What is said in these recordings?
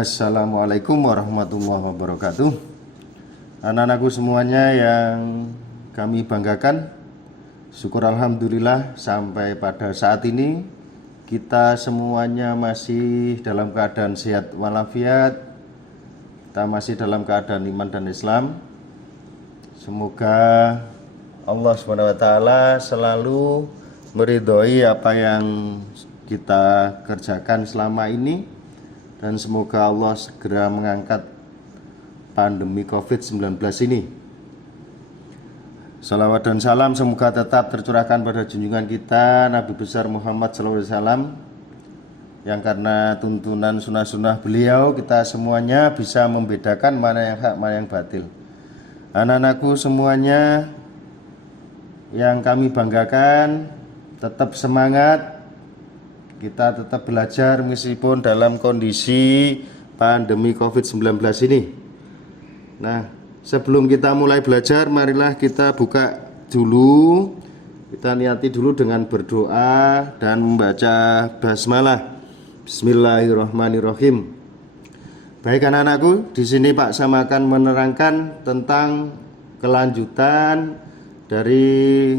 Assalamualaikum warahmatullahi wabarakatuh. Anak-anakku semuanya yang kami banggakan, syukur alhamdulillah sampai pada saat ini kita semuanya masih dalam keadaan sehat walafiat. Kita masih dalam keadaan iman dan Islam. Semoga Allah SWT selalu meridhoi apa yang kita kerjakan selama ini, dan semoga Allah segera mengangkat pandemi COVID-19 ini. Salawat dan salam semoga tetap tercurahkan pada junjungan kita Nabi besar Muhammad SAW, yang karena tuntunan sunnah-sunnah beliau kita semuanya bisa membedakan mana yang hak, mana yang batil. Anak-anakku semuanya yang kami banggakan, tetap semangat. Kita tetap belajar meskipun dalam kondisi pandemi COVID-19 ini. Nah, sebelum kita mulai belajar, marilah kita buka dulu. Kita niati dulu dengan berdoa dan membaca basmalah. Bismillahirrahmanirrahim. Baik anak-anakku, di sini Pak Sam akan menerangkan tentang kelanjutan dari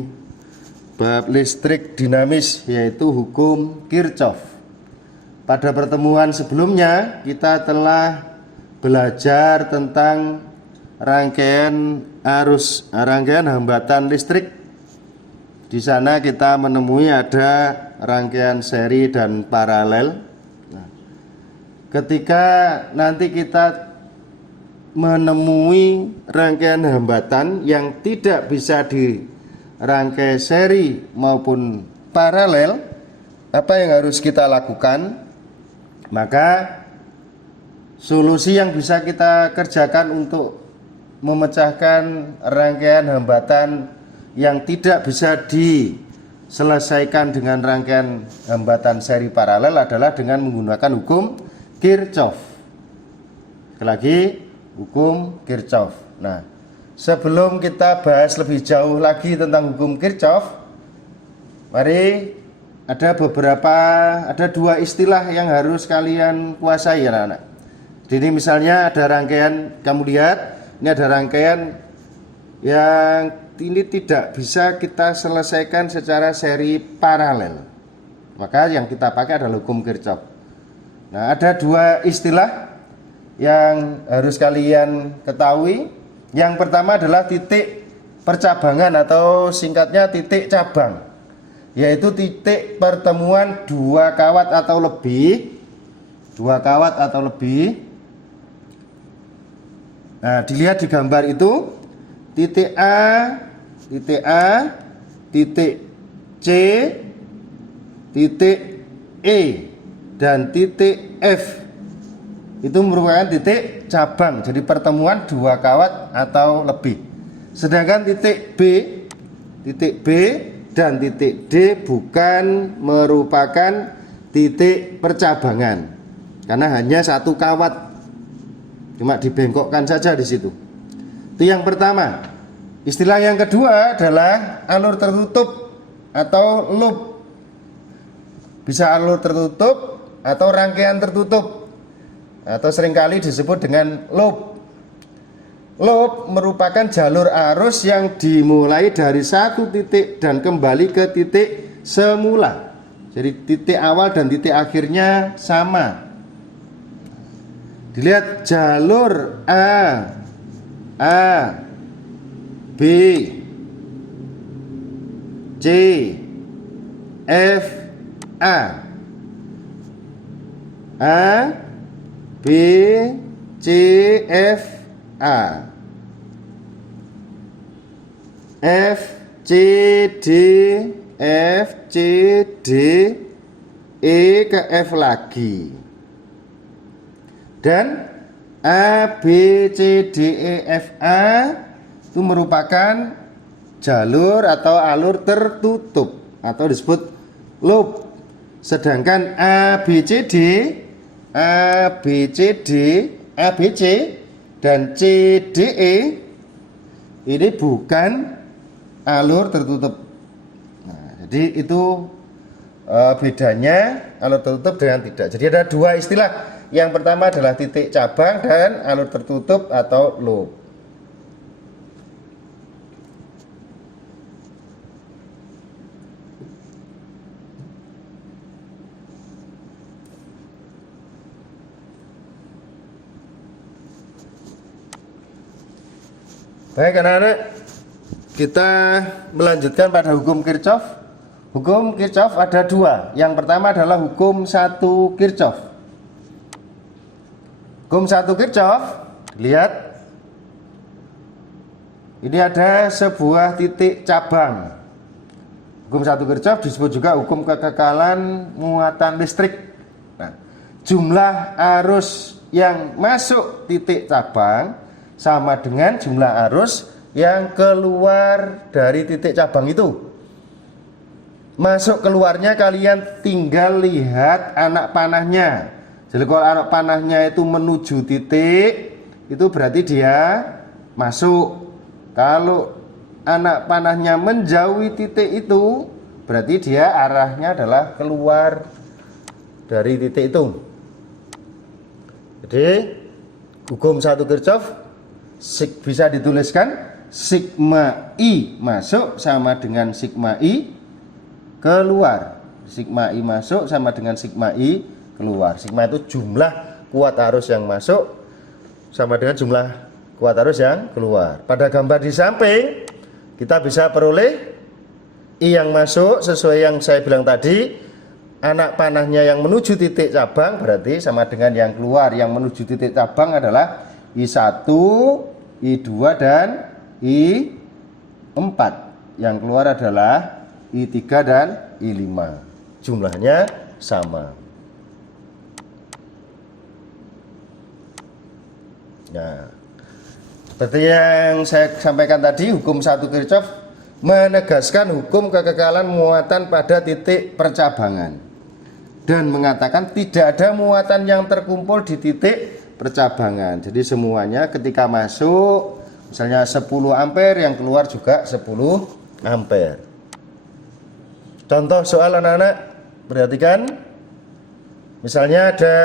bab listrik dinamis, yaitu hukum Kirchhoff. Pada pertemuan sebelumnya kita telah belajar tentang rangkaian hambatan listrik. Di sana kita menemui ada rangkaian seri dan paralel. Nah, ketika nanti kita menemui rangkaian hambatan yang tidak bisa dirangkai seri maupun paralel, apa yang harus kita lakukan? Maka solusi yang bisa kita kerjakan untuk memecahkan rangkaian hambatan yang tidak bisa diselesaikan dengan rangkaian hambatan seri paralel adalah dengan menggunakan hukum Kirchhoff. Sekali lagi, hukum Kirchhoff. Nah, sebelum kita bahas lebih jauh lagi tentang hukum Kirchhoff, mari ada dua istilah yang harus kalian kuasai ya anak-anak. Jadi misalnya ada rangkaian, kamu lihat, ini ada rangkaian yang ini tidak bisa kita selesaikan secara seri paralel. Maka yang kita pakai adalah hukum Kirchhoff. Nah, ada dua istilah yang harus kalian ketahui. Yang pertama adalah titik percabangan atau singkatnya titik cabang, yaitu titik pertemuan dua kawat atau lebih. Nah, dilihat di gambar itu, titik A, titik C, titik E, dan titik F itu merupakan titik cabang, jadi pertemuan dua kawat atau lebih. Sedangkan titik B dan titik D bukan merupakan titik percabangan, karena hanya satu kawat, cuma dibengkokkan saja di situ. Itu yang pertama. Istilah yang kedua adalah alur tertutup atau loop. Bisa alur tertutup atau rangkaian tertutup, atau seringkali disebut dengan loop. Loop merupakan jalur arus yang dimulai dari satu titik dan kembali ke titik semula. Jadi titik awal dan titik akhirnya sama. Dilihat jalur A, B, C, F, A, B, C, F, A, F, C, D, F, C, D, E ke F lagi, dan A, B, C, D, E, F, A itu merupakan jalur atau alur tertutup atau disebut loop. Sedangkan A, B, C, D, A, B, C, dan C, D, E ini bukan alur tertutup. Nah, jadi itu bedanya alur tertutup dengan tidak. Jadi ada dua istilah Yang pertama adalah titik cabang dan alur tertutup atau loop. Baik anak-anak, kita melanjutkan pada hukum Kirchhoff. Hukum Kirchhoff ada dua. Yang pertama adalah hukum 1 Kirchhoff. Hukum 1 Kirchhoff, lihat. Ini ada sebuah titik cabang. Hukum 1 Kirchhoff disebut juga hukum kekekalan muatan listrik. Nah, jumlah arus yang masuk titik cabang sama dengan jumlah arus yang keluar dari titik cabang itu. Masuk keluarnya kalian tinggal lihat anak panahnya. Jadi kalau anak panahnya itu menuju titik, itu berarti dia masuk. Kalau anak panahnya menjauhi titik itu, berarti dia arahnya adalah keluar dari titik itu. Jadi hukum 1 Kirchhoff bisa dituliskan sigma I masuk sama dengan sigma I keluar. Sigma I masuk sama dengan sigma I keluar. Sigma itu jumlah kuat arus yang masuk sama dengan jumlah kuat arus yang keluar. Pada gambar di samping kita bisa peroleh I yang masuk sesuai yang saya bilang tadi. Anak panahnya yang menuju titik cabang berarti sama dengan yang keluar. Yang menuju titik cabang adalah I1, I2 dan I4. Yang keluar adalah I3 dan I5. Jumlahnya sama. Nah, seperti yang saya sampaikan tadi, hukum 1 Kirchhoff menegaskan hukum kekekalan muatan pada titik percabangan dan mengatakan tidak ada muatan yang terkumpul di titik percabangan. Jadi semuanya ketika masuk misalnya 10 ampere, yang keluar juga 10 ampere. Contoh soal anak-anak, perhatikan. Misalnya ada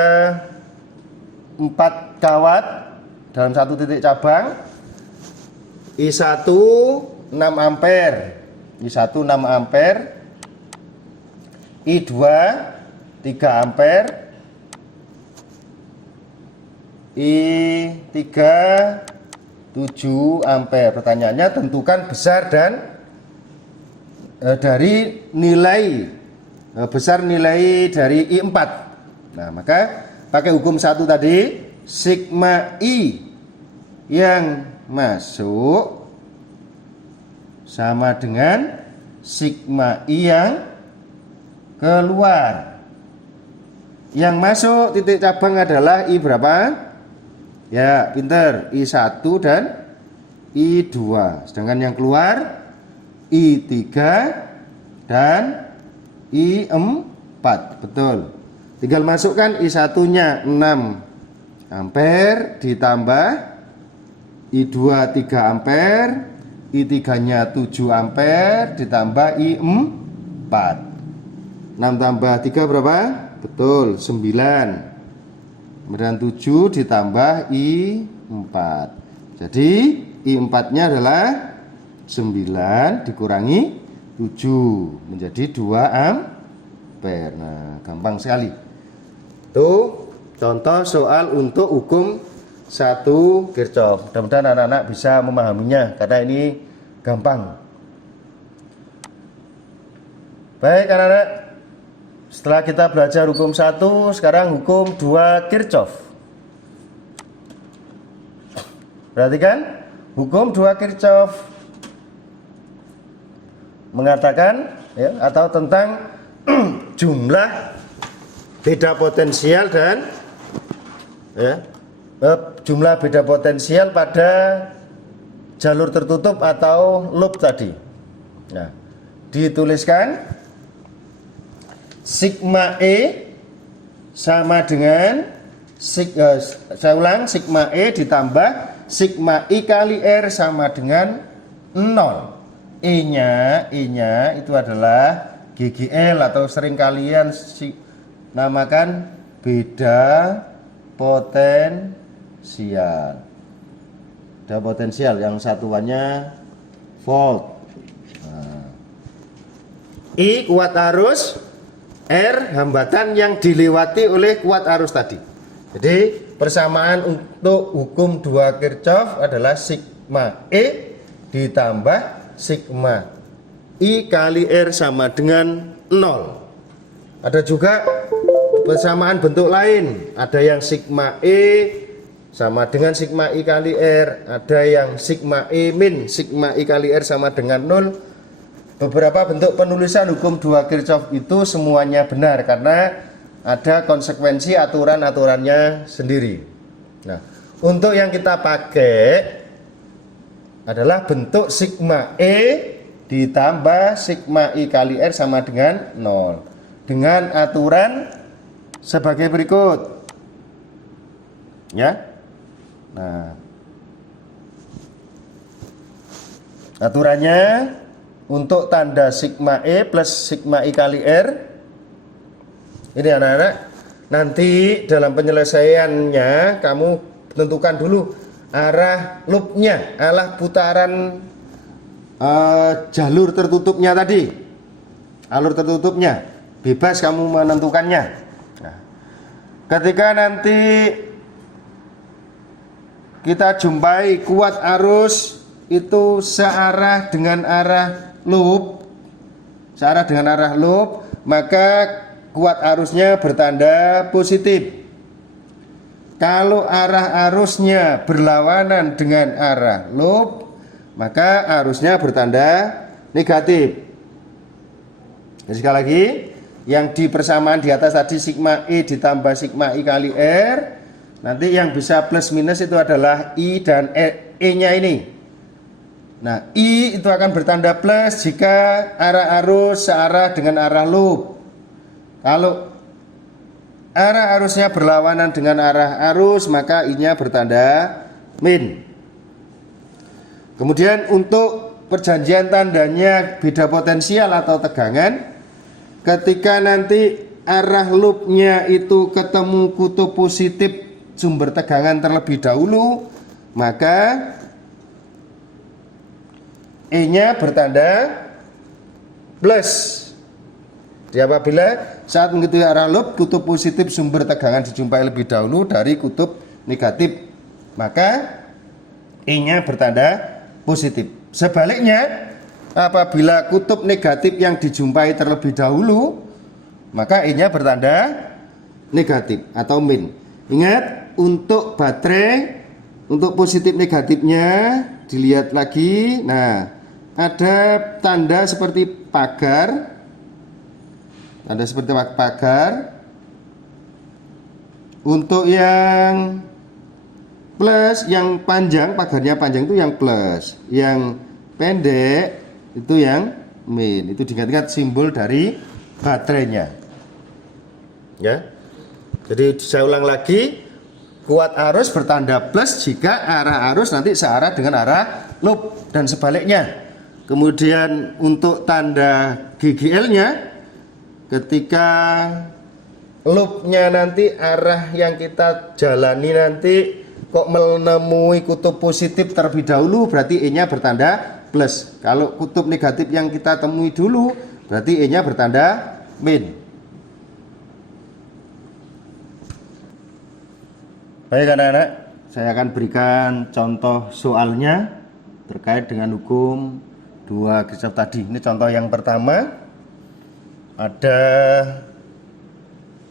4 kawat dalam satu titik cabang. I1 6 ampere, I1 6 ampere, I2 3 ampere, I3 7 ampere. Pertanyaannya tentukan besar dan dari nilai besar nilai dari I4. Nah, maka pakai hukum 1 tadi, sigma I yang masuk sama dengan sigma I yang keluar. Yang masuk titik cabang adalah I berapa? Ya, pinter. I1 dan I2. Sedangkan yang keluar I3 dan I4. Betul. Tinggal masukkan I1-nya 6 ampere ditambah I2 3 ampere, I3-nya 7 ampere ditambah I4. 6 tambah 3 berapa? Betul, 9. Kemudian 7 ditambah I4. Jadi I4-nya adalah 9 dikurangi 7 menjadi 2 ampere. Nah, gampang sekali. Itu contoh soal untuk hukum 1 Kirchhoff. Mudah-mudahan anak-anak bisa memahaminya karena ini gampang. Baik anak-anak, setelah kita belajar hukum 1, sekarang hukum 2 Kirchhoff. Perhatikan, hukum 2 Kirchhoff mengatakan ya, atau tentang jumlah beda potensial dan ya, jumlah beda potensial pada jalur tertutup atau loop tadi. Nah, dituliskan sigma E sama dengan saya ulang, sigma E ditambah sigma I kali R sama dengan 0. E-nya itu adalah GGL atau sering kalian namakan beda potensial. Ada potensial yang satuannya volt. Nah. I kuat arus, R hambatan yang dilewati oleh kuat arus tadi. Jadi persamaan untuk hukum 2 Kirchhoff adalah sigma E ditambah sigma I kali R sama dengan 0. Ada juga persamaan bentuk lain. Ada yang sigma E sama dengan sigma I kali R. Ada yang sigma E min sigma I kali R sama dengan 0. Beberapa bentuk penulisan hukum 2 Kirchhoff itu semuanya benar karena ada konsekuensi aturan-aturannya sendiri. Nah, untuk yang kita pakai adalah bentuk sigma E ditambah sigma I kali R sama dengan 0 dengan aturan sebagai berikut. Ya. Nah, aturannya untuk tanda sigma E plus sigma I kali R ini anak-anak, nanti dalam penyelesaiannya kamu tentukan dulu arah loopnya, arah putaran jalur tertutupnya tadi, alur tertutupnya bebas kamu menentukannya. Nah, ketika nanti kita jumpai kuat arus itu searah dengan arah loop, maka kuat arusnya bertanda positif. Kalau arah arusnya berlawanan dengan arah loop, maka arusnya bertanda negatif. Jadi sekali lagi, yang di persamaan di atas tadi sigma E ditambah sigma I kali R, nanti yang bisa plus minus itu adalah I dan E-nya ini. Nah, I itu akan bertanda plus jika arah arus searah dengan arah loop. Kalau arah arusnya berlawanan dengan arah arus, maka I-nya bertanda min. Kemudian untuk perjanjian tandanya beda potensial atau tegangan, ketika nanti arah loopnya itu ketemu kutub positif sumber tegangan terlebih dahulu, maka E-nya bertanda plus. Jadi apabila saat mengikuti arah loop kutub positif sumber tegangan dijumpai lebih dahulu dari kutub negatif, maka E-nya bertanda positif. Sebaliknya, apabila kutub negatif yang dijumpai terlebih dahulu, maka E-nya bertanda negatif atau min. Ingat, untuk baterai, untuk positif negatifnya dilihat lagi. Nah, ada tanda seperti pagar. Tanda seperti pagar. Untuk yang plus, yang panjang, pagarnya panjang itu yang plus, yang pendek itu yang min. Itu diingat-ingat simbol dari baterainya. Ya. Jadi saya ulang lagi, kuat arus bertanda plus jika arah arus nanti searah dengan arah loop dan sebaliknya. Kemudian untuk tanda GGL-nya, ketika loopnya nanti arah yang kita jalani nanti kok menemui kutub positif terlebih dahulu, berarti E-nya bertanda plus. Kalau kutub negatif yang kita temui dulu, berarti E-nya bertanda min. Baik anak-anak, saya akan berikan contoh soalnya terkait dengan hukum 2 Kirchhoff tadi. Ini contoh yang pertama, ada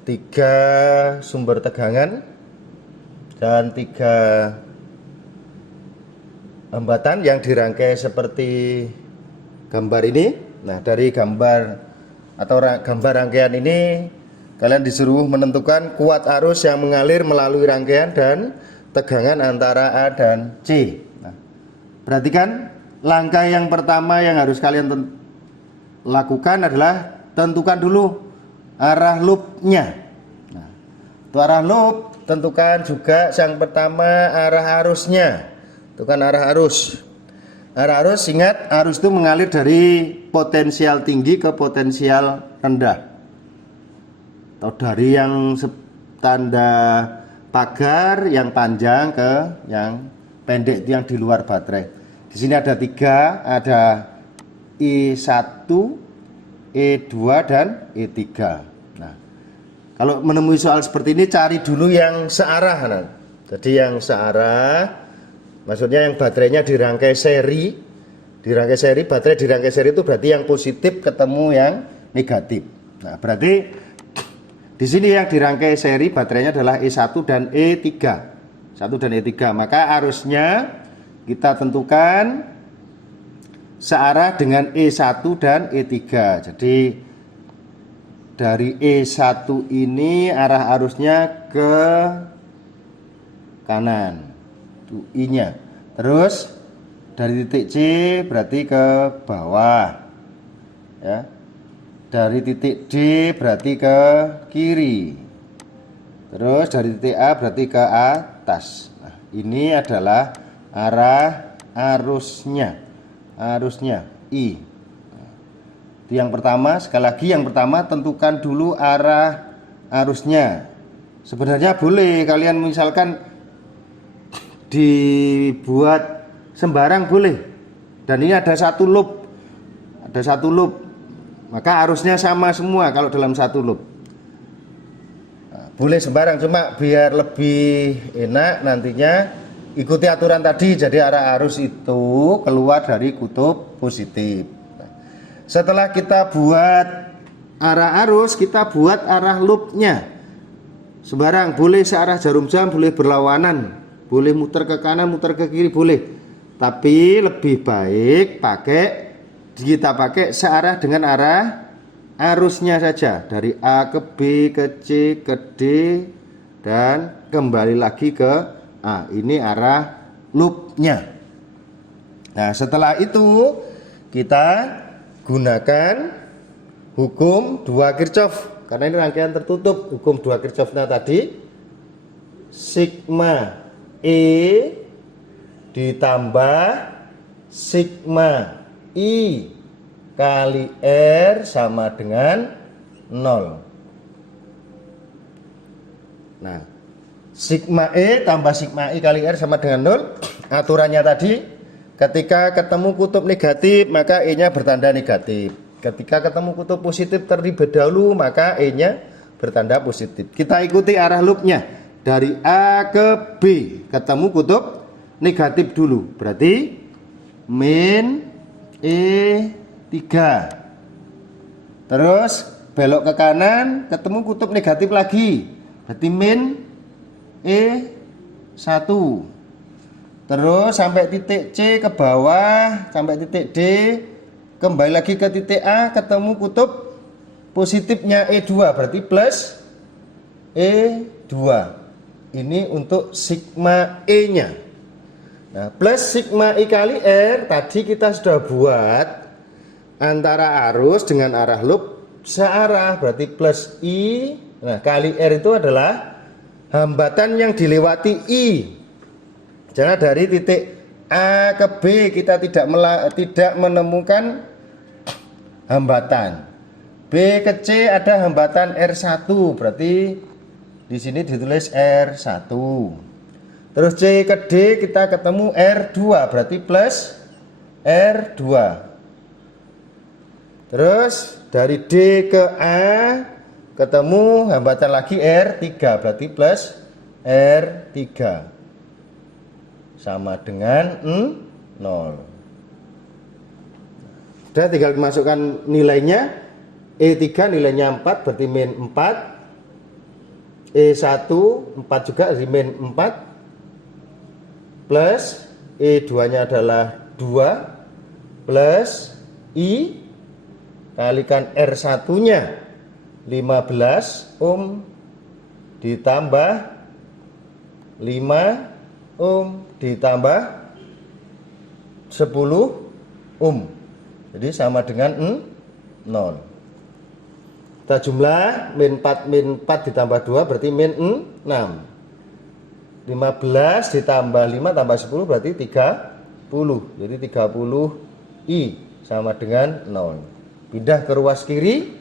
3 sumber tegangan dan 3 hambatan yang dirangkai seperti gambar ini. Nah, dari gambar atau gambar rangkaian ini kalian disuruh menentukan kuat arus yang mengalir melalui rangkaian dan tegangan antara A dan C. Nah, perhatikan langkah yang pertama yang harus kalian lakukan adalah tentukan dulu arah loopnya. Nah, untuk arah loop tentukan juga yang pertama arah arusnya. Tentukan arah arus. Arah arus, ingat arus itu mengalir dari potensial tinggi ke potensial rendah. Atau dari yang tanda pagar yang panjang ke yang pendek, itu yang di luar baterai. Di sini ada 3, ada E1, E2 dan E3. Nah, kalau menemui soal seperti ini cari dulu yang searah. Nah, jadi yang searah maksudnya yang baterainya dirangkai seri. Dirangkai seri, baterai dirangkai seri itu berarti yang positif ketemu yang negatif. Nah, berarti di sini yang dirangkai seri baterainya adalah E1 dan E3. 1 dan E3. Maka arusnya kita tentukan searah dengan E1 dan E3. Jadi dari E1 ini arah arusnya ke kanan. Itu I-nya. Terus dari titik C berarti ke bawah. Ya. Dari titik D berarti ke kiri. Terus dari titik A berarti ke atas. Nah, ini adalah arah arusnya. Arusnya I. Itu yang pertama. Sekali lagi yang pertama tentukan dulu arah arusnya. Sebenarnya boleh kalian misalkan dibuat sembarang boleh, dan ini ada satu loop, maka arusnya sama semua kalau dalam satu loop. Nah, boleh sembarang, cuma biar lebih enak nantinya ikuti aturan tadi. Jadi arah arus itu keluar dari kutub positif. Nah, setelah kita buat arah arus, kita buat arah loopnya. Sembarang, boleh searah jarum jam, boleh berlawanan, boleh muter ke kanan, muter ke kiri, boleh. Tapi lebih baik kita pakai searah dengan arah arusnya saja, dari A ke B ke C ke D dan kembali lagi ke A. Ini arah loopnya. Nah, setelah itu kita gunakan hukum 2 Kirchhoff, karena ini rangkaian tertutup. Hukum 2 Kirchhoff-nya tadi, sigma E ditambah sigma I kali R sama dengan 0. Nah, sigma E tambah sigma I kali R sama dengan 0. Aturannya tadi, ketika ketemu kutub negatif maka E-nya bertanda negatif. Ketika ketemu kutub positif terlebih dahulu maka E-nya bertanda positif. Kita ikuti arah loopnya. Dari A ke B ketemu kutub negatif dulu, berarti min E3. Terus belok ke kanan ketemu kutub negatif lagi, berarti min E1. Terus sampai titik C ke bawah, sampai titik D, kembali lagi ke titik A, ketemu kutub positifnya E2, berarti plus E2. Ini untuk sigma E-nya. Nah, plus sigma I kali R tadi kita sudah buat antara arus dengan arah loop searah, berarti plus I. Nah, kali R itu adalah hambatan yang dilewati I. Jangan dari titik A ke B kita tidak menemukan hambatan. B ke C ada hambatan R1, berarti di sini ditulis R1. Terus C ke D kita ketemu R2, berarti plus R2. Terus dari D ke A ketemu hambatan lagi R3, berarti plus R3 sama dengan 0. Sudah, tinggal dimasukkan nilainya. E3 nilainya 4, berarti min 4. E1 4 juga, jadi min 4. Plus E2 nya adalah 2 plus I kalikan R1 nya 15 ohm ditambah 5 ohm ditambah 10 ohm, jadi sama dengan 0. Kita jumlah min 4 ditambah 2 berarti min 6. 15 ditambah 5 tambah 10 berarti 30. Jadi 30 I sama dengan 0. Pindah ke ruas kiri,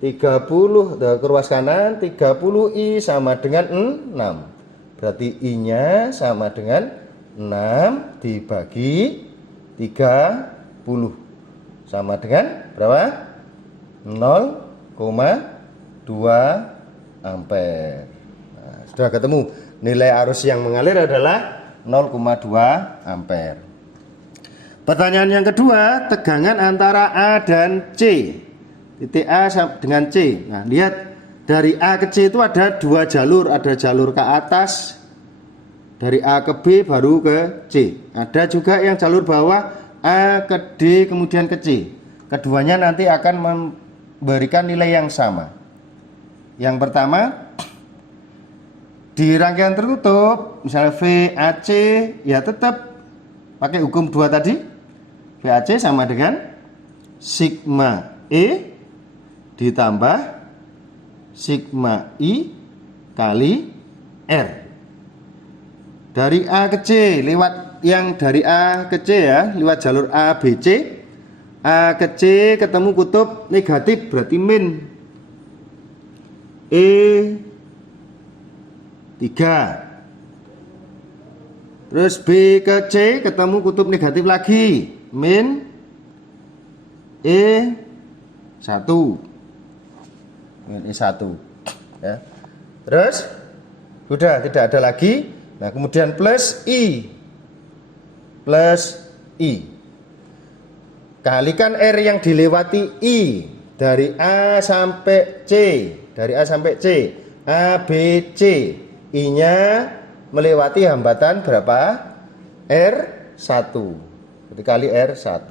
30 ke ruas kanan, 30 I sama dengan 6. Berarti I-nya sama dengan 6 dibagi 30. Sama dengan berapa? 0,2 ampere. Nah, sudah ketemu. Nilai arus yang mengalir adalah 0,2 ampere. Pertanyaan yang kedua, tegangan antara A dan C. Titik A dengan C. Nah, lihat dari A ke C itu ada dua jalur, ada jalur ke atas dari A ke B baru ke C. Ada juga yang jalur bawah A ke D kemudian ke C. Keduanya nanti akan memberikan nilai yang sama. Yang pertama, di rangkaian tertutup, misalnya VAC, ya tetap pakai hukum 2 tadi. VAC sama dengan sigma E ditambah sigma I kali R. Dari A ke C, lewat yang dari A ke C ya, lewat jalur A, B, C. A ke C ketemu kutub negatif, berarti min E3. Terus B ke C ketemu kutub negatif lagi, min E1. Min E1 ya. Terus sudah tidak ada lagi. Nah, kemudian plus I. Kalikan R yang dilewati I dari A sampai C, dari A sampai C, A, B, C. I-nya melewati hambatan berapa? R1. Jadi kali R1.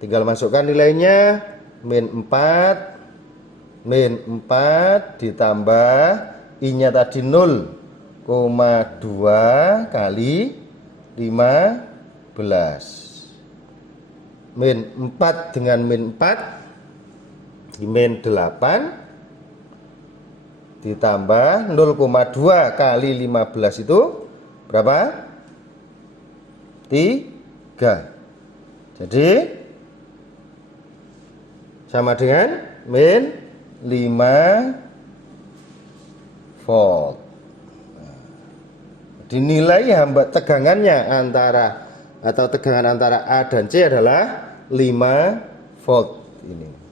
Tinggal masukkan nilainya min 4 ditambah I-nya tadi 0,2 kali 15. Min 4 dengan min 4 min 8 ditambah 0,2 kali 15 itu berapa? 3. Jadi sama dengan min 5 volt. Dinilai hambat tegangannya tegangan antara A dan C adalah 5 volt ini.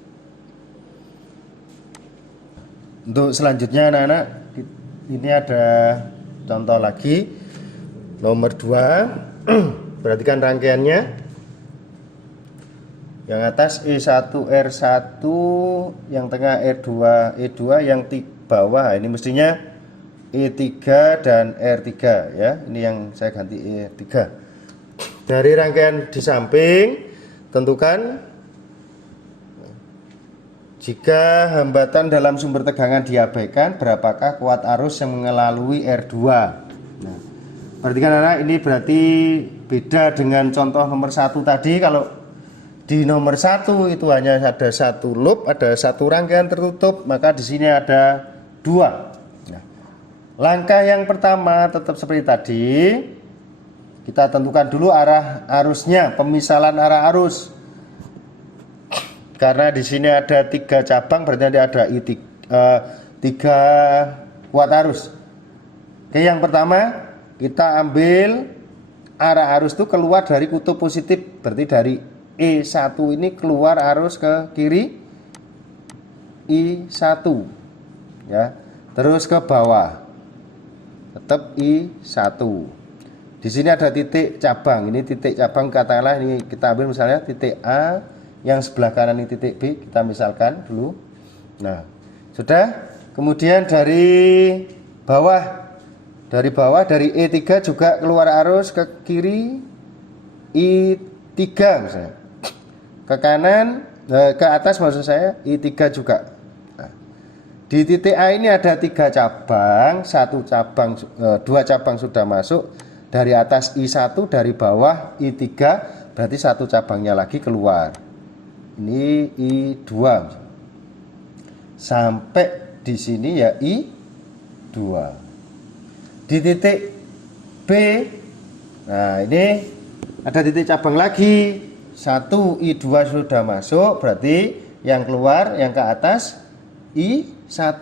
Untuk selanjutnya anak-anak, ini ada contoh lagi nomor 2. Perhatikan rangkaiannya. Yang atas E1 R1, yang tengah E2, yang di bawah ini mestinya E3 dan R3 ya. Ini yang saya ganti E3. Dari rangkaian di samping tentukan jika hambatan dalam sumber tegangan diabaikan, berapakah kuat arus yang melalui R2. Nah, perhatikan anak, ini berarti beda dengan contoh nomor 1 tadi. Kalau di nomor 1 itu hanya ada satu loop, ada satu rangkaian tertutup, maka di sini ada 2. Nah, langkah yang pertama tetap seperti tadi. Kita tentukan dulu arah arusnya, pemisalan arah arus. Karena di sini ada 3 cabang, berarti nanti ada 3 kuat arus. Oke, yang pertama kita ambil arah arus itu keluar dari kutub positif, berarti dari E1 ini keluar arus ke kiri I1 ya, terus ke bawah tetap I1. Di sini ada titik cabang, ini titik cabang, katakanlah ini kita ambil misalnya titik A, yang sebelah kanan ini titik B, kita misalkan dulu. Nah, sudah. Kemudian dari bawah dari E3 juga keluar arus ke kiri I3 misalnya. Ke kanan, ke atas maksud saya I3 juga. Nah, di titik A ini ada 3 cabang, 2 cabang sudah masuk. Dari atas I1, dari bawah I3, berarti 1 cabangnya lagi keluar. Ini I2 sampai di sini ya I2. Di titik B, nah ini ada titik cabang lagi, 1 I2 sudah masuk, berarti yang keluar yang ke atas I1.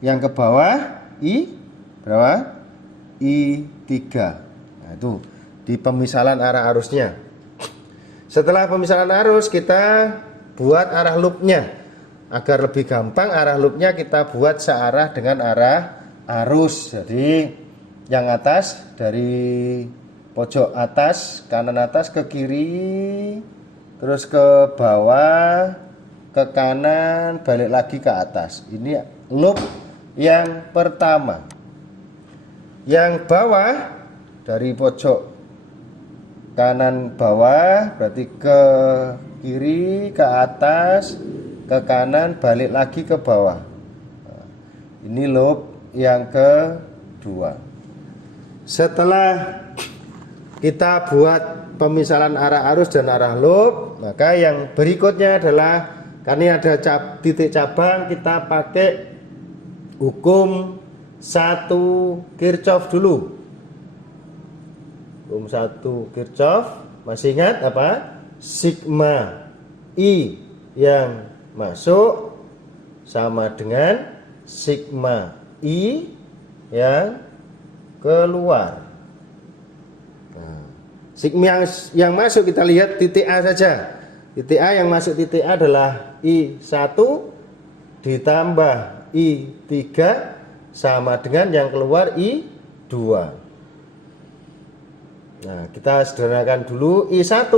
yang ke bawah I berapa? I3. Nah, itu di pemisalan arah arusnya. Setelah pemisalan arus, kita buat arah loopnya. Agar lebih gampang, arah loopnya kita buat searah dengan arah arus. Jadi yang atas dari pojok atas, kanan atas ke kiri, terus ke bawah, ke kanan, balik lagi ke atas. Ini loop yang pertama. Yang bawah dari pojok kanan bawah berarti ke kiri, ke atas, ke kanan, balik lagi ke bawah. Ini loop yang kedua. Setelah kita buat pemisalan arah arus dan arah loop, maka yang berikutnya adalah karena ada titik cabang, kita pakai hukum 1 Kirchhoff dulu. Hukum 1 Kirchhoff, masih ingat apa? Sigma I yang masuk sama dengan sigma I yang keluar. Nah, sigma yang masuk kita lihat titik A saja. Titik A yang masuk titik A adalah I1 ditambah I3 sama dengan yang keluar I2. Nah, kita sederhanakan dulu. I1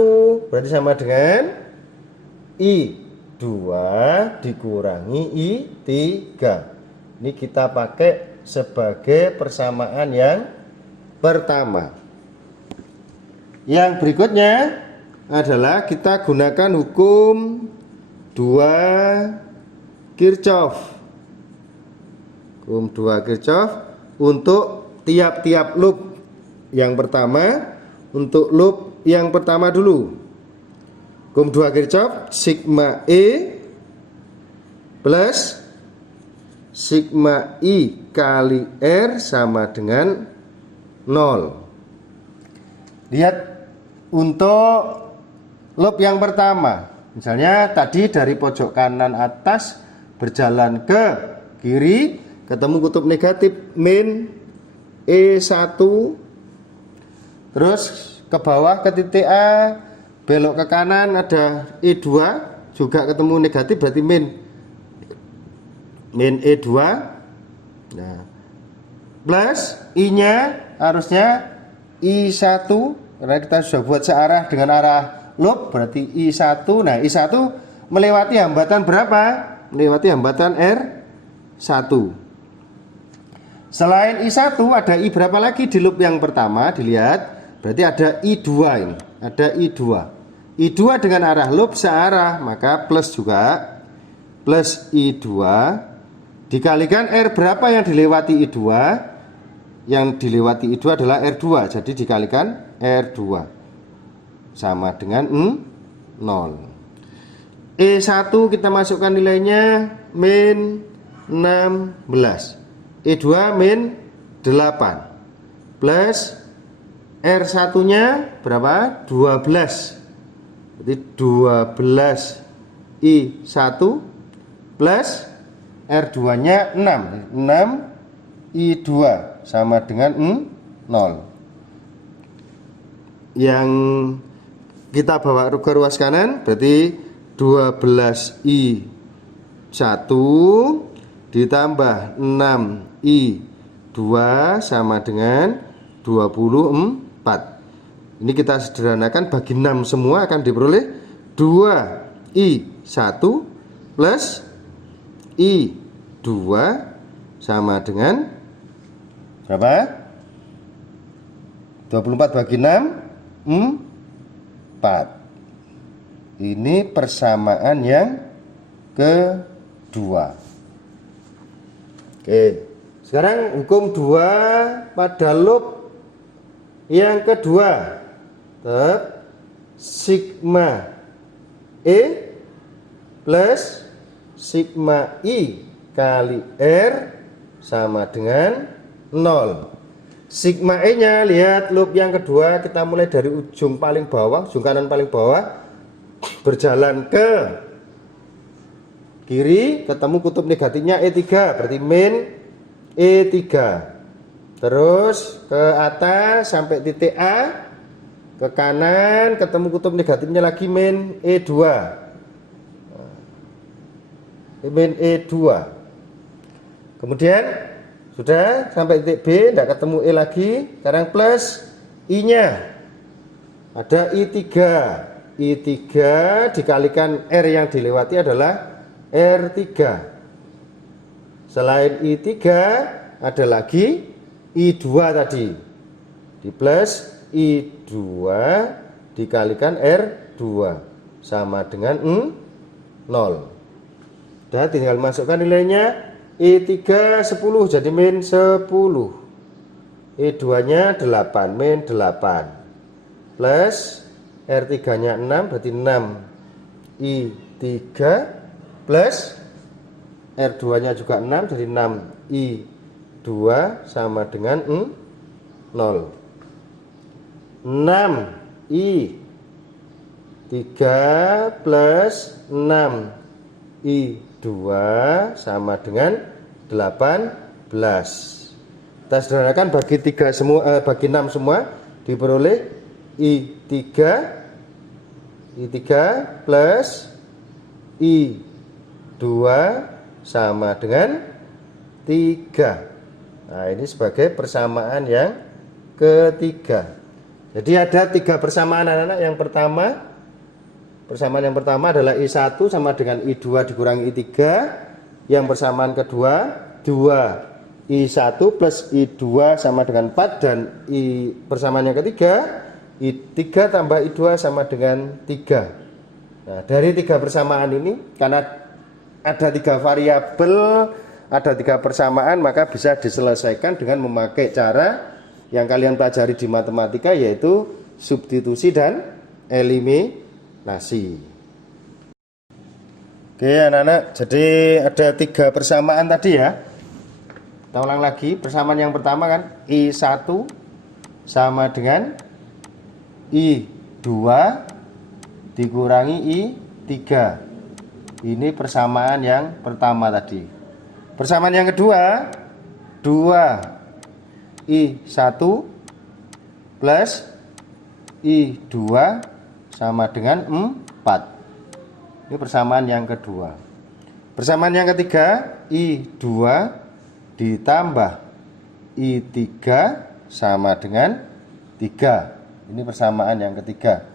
berarti sama dengan I2 dikurangi I3. Ini kita pakai sebagai persamaan yang pertama. Yang berikutnya adalah kita gunakan hukum 2 Kirchhoff. Hukum 2 Kirchhoff untuk tiap-tiap loop. Yang pertama, untuk loop yang pertama dulu. Hukum 2 Kirchhoff, sigma E plus sigma I kali R sama dengan 0. Lihat untuk loop yang pertama. Misalnya tadi dari pojok kanan atas berjalan ke kiri, ketemu kutub negatif min E1, terus ke bawah ke titik A, belok ke kanan ada E2, juga ketemu negatif berarti min E2. Nah, plus I-nya harusnya I1 karena kita sudah buat searah dengan arah loop, berarti I1. Nah, I1 melewati hambatan berapa? Melewati hambatan R1. Selain I1 ada I berapa lagi di loop yang pertama? Dilihat, berarti ada I2 ini. Ada I2. I2 dengan arah loop searah, maka plus juga. Plus I2 dikalikan R berapa yang dilewati I2? Yang dilewati I2 adalah R2, jadi dikalikan R2 sama dengan 0. E1 kita masukkan nilainya min 16, E2 min 8, plus R1 nya berapa? 12. Jadi 12 I1 plus R2 nya 6 I2 sama dengan 0. Yang kita bawa ke ruas kanan berarti 12 I1 ditambah 6 I2 sama dengan 24. Ini kita sederhanakan, bagi 6 semua akan diperoleh 2 I1 plus I2 sama dengan berapa? 24 bagi 6 4. Ini persamaan yang kedua. Oke, sekarang hukum 2 pada loop yang kedua. Tetap sigma E plus sigma I kali R sama dengan 0. Sigma E nya, lihat loop yang kedua, kita mulai dari ujung paling bawah, ujung kanan paling bawah, berjalan ke kiri ketemu kutub negatifnya E3, berarti min E3. Terus ke atas sampai titik A, ke kanan ketemu kutub negatifnya lagi min E2, min E2. Kemudian sudah sampai titik B, tidak ketemu E lagi, sekarang plus I nya ada I3. I3 dikalikan R yang dilewati adalah R3. Selain I3 ada lagi I2 tadi, di plus I2 dikalikan R2 sama dengan 0. Dan tinggal masukkan nilainya. I3 10 jadi min 10, I2 nya 8 min 8, plus R3 nya 6 berarti 6 I3 plus R2 nya juga 6 jadi 6 I2 sama dengan 0. 6 I3 plus 6 I2 sama dengan 18. Kita sederhanakan bagi 3 semua, bagi 6 semua diperoleh I3 plus I2 sama dengan 3. Nah, ini sebagai persamaan yang ketiga. Jadi ada 3 persamaan anak-anak. Persamaan yang pertama adalah I1 sama dengan I2 dikurangi I3. Yang persamaan kedua 2 I1 plus I2 sama dengan 4. Dan persamaan yang ketiga I3 tambah I2 sama dengan 3. Nah, dari 3 persamaan ini, karena ada 3 variabel, ada 3 persamaan, maka bisa diselesaikan dengan memakai cara yang kalian pelajari di matematika, yaitu substitusi dan eliminasi. Oke anak-anak, jadi ada 3 persamaan tadi ya. Kita ulang lagi. Persamaan yang pertama kan I1 sama dengan I2 dikurangi I3. Ini persamaan yang pertama tadi. Persamaan yang kedua 2 I1 plus I2 sama dengan 4. Ini persamaan yang kedua. Persamaan yang ketiga I2 ditambah I3 sama dengan 3. Ini persamaan yang ketiga.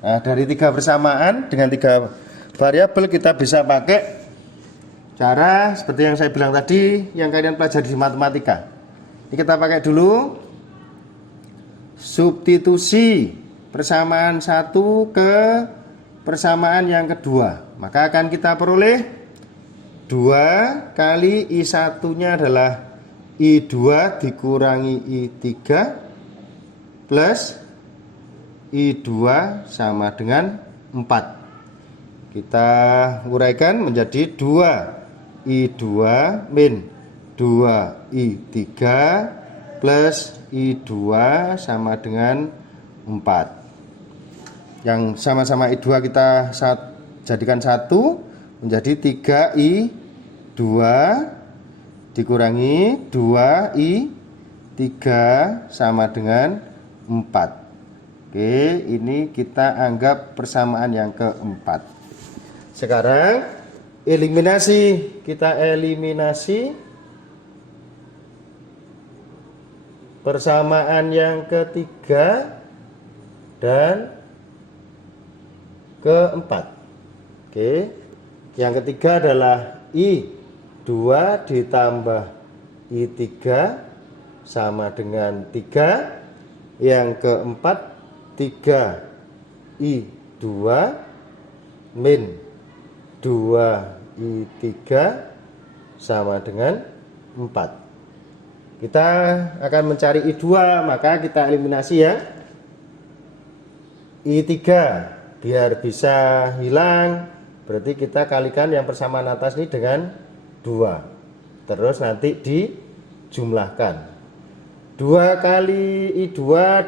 Nah, dari 3 persamaan dengan 3 variabel kita bisa pakai cara seperti yang saya bilang tadi, yang kalian pelajari di matematika. Ini kita pakai dulu substitusi persamaan 1 ke persamaan yang kedua. Maka akan kita peroleh 2 kali I1 nya adalah I2 dikurangi I3 plus I2 sama dengan 4. Kita uraikan menjadi 2 I2 min 2 I3 plus I2 sama dengan 4. Yang sama-sama I2 kita jadikan 1 menjadi 3I2 dikurangi 2I3 sama dengan 4. Oke, ini kita anggap persamaan yang keempat. Sekarang eliminasi. Kita eliminasi persamaan yang ketiga dan keempat. Oke, yang ketiga adalah I2 ditambah I3 sama dengan 3. Yang keempat 3I2 min 2I3 sama dengan 4. Kita akan mencari I2, maka kita eliminasi ya I3 biar bisa hilang. Berarti kita kalikan yang persamaan atas ini dengan 2. Terus nanti dijumlahkan. 2 kali I2,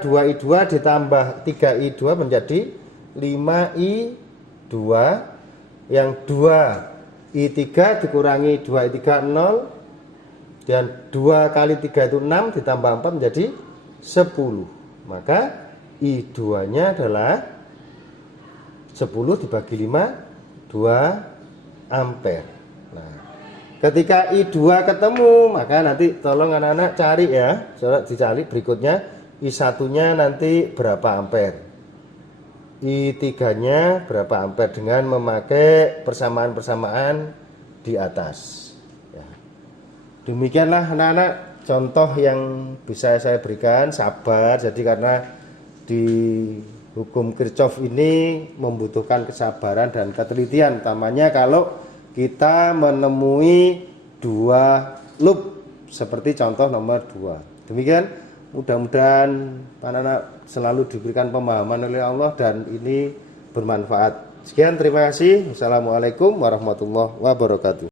2I2 ditambah 3I2 menjadi 5I2. Yang 2 I3 dikurangi 2I3 0, dan 2 kali 3 itu 6, ditambah 4 menjadi 10. Maka I2 nya adalah 10 dibagi 5, 2 ampere. Nah, ketika I2 ketemu, maka nanti tolong anak-anak cari ya, coba dicari berikutnya I1 nya nanti berapa ampere, I3 nya berapa ampere, dengan memakai persamaan-persamaan di atas ya. Demikianlah anak-anak contoh yang bisa saya berikan. Sabar, jadi karena di hukum Kirchhoff ini membutuhkan kesabaran dan ketelitian, utamanya kalau kita menemui dua loop seperti contoh nomor 2. Demikian, mudah-mudahan anak-anak selalu diberikan pemahaman oleh Allah dan ini bermanfaat. Sekian, terima kasih. Wassalamualaikum warahmatullahi wabarakatuh.